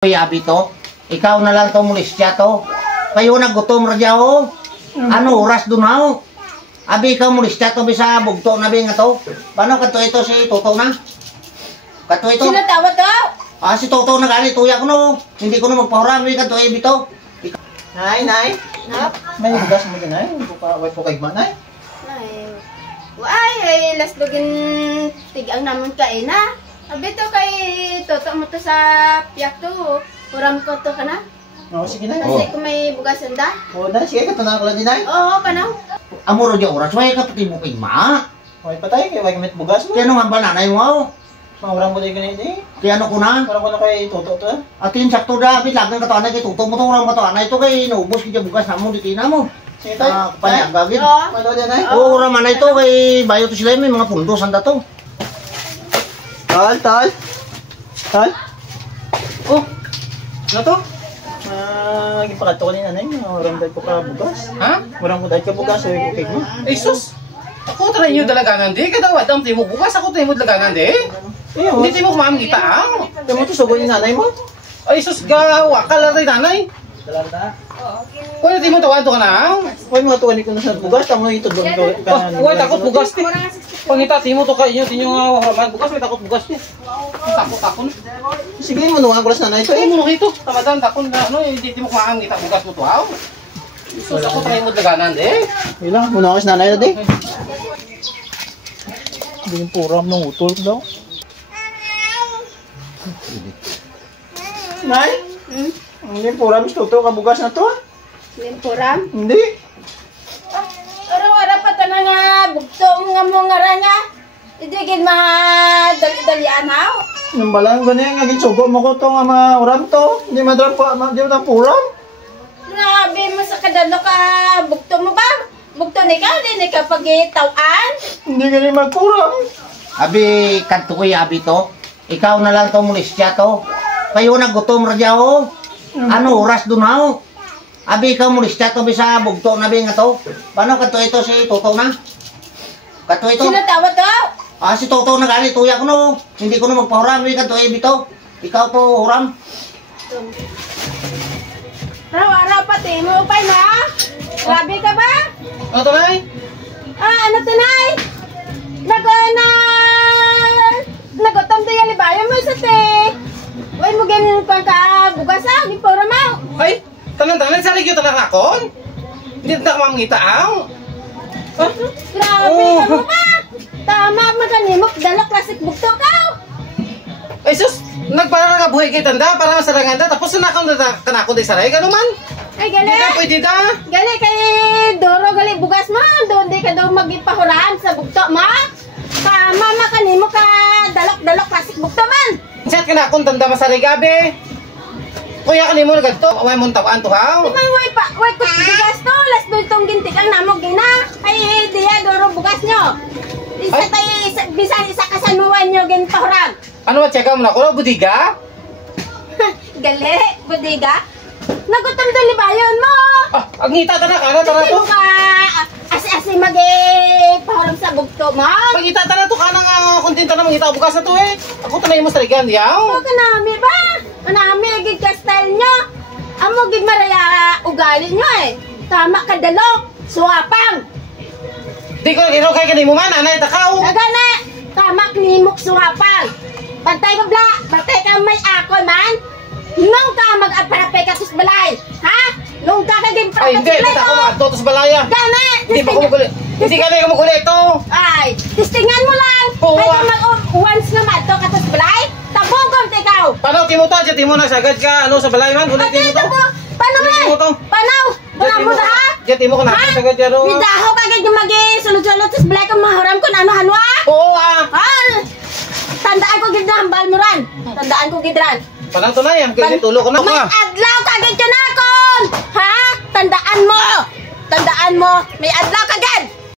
Kuya Abito, ikaw na lang to molestya to. Kayo nagutom radya ho. Ano oras dun ho? Abi ikaw molestya to bisa bugto na bi nga to. Paano kato ito si Toto na? Kato ito. Sino tawag to? Si Toto na gani tuya ko no. Hindi ko na magpahuram ni kato Abito. Nay, nay. May bugas mo din ay. Way po kay manay. Ay, last login tigang naman kain na. Abi to kay Toto mo to sa piyak to. Uram ko to ka na. Oo, sige na. Kasi kung may bugasan da. Oo, na. Sige, katanaan ko lang din ay. Oo, panaw. Amuro di oras, way kapatid mo kay ma. Okay pa tayo, kaya way kamit bugas mo. Kaya nung hambal nanay mo. Maurang mo din ganito eh. Kaya ano ko na? Parang ko na kay Toto to. Atin sakto da, bitlagan ka to anay kay Toto mo to urang ka to anay to kay naubos kaya bugas na mo di tina mo. Sige tayo. Panyagagin. Oo. Malo din ay. Oo, urang manay to kay bayo to sila may mga pundo sanda to. Tal. Oh, ano to? Gipakato ko ni nanay. Maurang dahil ko ka bugas. Ha? Maurang ko dahil ka bugas. Ay, okay mo. Ay sus! Ako tala inyo dalagangan di. Kada wadam ti mo bukas ako ti mo dalagangan di. Hindi ti mo kumamita ang. Kaya mo to sugo ni nanay mo? Ay sus gawa ka lang rin nanay. Kung ti mo tawad to ka na. Huwag mga tuwani ko na sa bugas. Tamo ito doon ka. Huwag takot bugas ti. Pangita ti mo to ka inyo ti nyo nga waraman bugas. Huwag takot bugas ti. Takot. Sige mo, nuwang ko lang sa nanay to Ay eh. mo ito. Tamadan takon na ano. Hindi ti mo kumamita bugas mo to aw. Sus ako tala mo dalagangan di. Ilang, muna ako sa nanay na di. Hindi yung puram ng utol daw. Nay? Hindi yung puram is tuto kabugas na to. Limpuram. Hindi. Ara pa to na nga bugto nga mo nga ra nga. Idigin dali-dalian haw. Yung balang ganyan, nga ginsugo mo ko to nga mga uram to. Hindi madram puram. Grabe mo sa kadalo ka bugto mo ba? Bugto ni ka, di ka pag-itawan. Hindi ganyan magpuram. Abi kanto Kuya Abito, ikaw na lang to molestya to. Kayo nagutom radya ho. Ano oras dun ho? Abi ikaw molestya to bisa bugto na bi nga to. Paano kato ito si Toto na? Kato ito. Sino tawag to? Si Toto na gani tuya ko no. Hindi ko na magpahuram ni kanto Abito. Ikaw to huram. Raw-araw pati mo pa na. Grabe ka ba? Ano to nay? Ano tunay? Nagutom tayo libayan mo sa te. Uy mo ganyan pang ka bugas ni pora mo. Ay! Tanan sa rigyo tanan akon. Hindi ta kumamita ang. Grabe ka mo ba? Tama maganimok dala klasik bugto ka. Ay sus! Nagpara nga buhay kay tanda para sa ranganda tapos na kanako di saray ka naman. Ay gali. Hindi na pwede da. Gali kay Doro gali bugas mo. Doon di ka daw magipahuran sa bugto mo. Tama makanimo ka dalok klasik bugto man. Sat ka na akong tanda masaray gabi. Kuya kanimo na ganito. Away mong tawaan to ha. Di man way ko bugas to. Las doon itong gintik ang namo gina. Ay diya Doro bugas nyo. Isa tayo bisan isa kasanuan nyo ginpahuran. Ano check mo na ko budiga? Gali, budiga. Nagutom doon libayon mo. Ang ngita ta na kana ta na Hindi to. mo ka asi-asi mag-pahuram sa bugto mo. Pagita ta na to kana nga kontento na mangita bukas na to eh. Ako tanay mo sa rigan diyaw. Huwag ka nami ba? Nami, gid ka style nyo. Amo gid maraya ugali nyo eh. Tama ka dalok, suwapang. Di ko ginaw kay kanimo man anay takaw. Agana, tama klimok suwapang. Bantay ka bla, bantay ka may akol man. Nung ka mag-aparapay ka tus balay, ha? Nung ka kaging Ay hindi, balay ako maadto sa balaya. Gana! Hindi pa ko maguli. Hindi ka na maguli ito. Ay, tistingan mo lang. Oo, Ay, ka mag-once na madto ka tus balay, tabungkom te ikaw. Paano timo ta? Diyan timo na sagad ka ano sa balay man. Ulit Ate, timo to. paano Ulit man? timo to. Paano? Wala mo na ha? Diyan timo ko na Ha? sagad diyan. Nidaho ka gid yung sunod-sunod tus balay kung mahuram ko na ano hanwa? Oo Ha? Tandaan ko gid na hambal mo ran. Tandaan ko gid ran. Panang tunay ang kaya tulo ko na May ka. adlaw ka gid kanakon. Ha? Tandaan mo. May adlaw ka gid.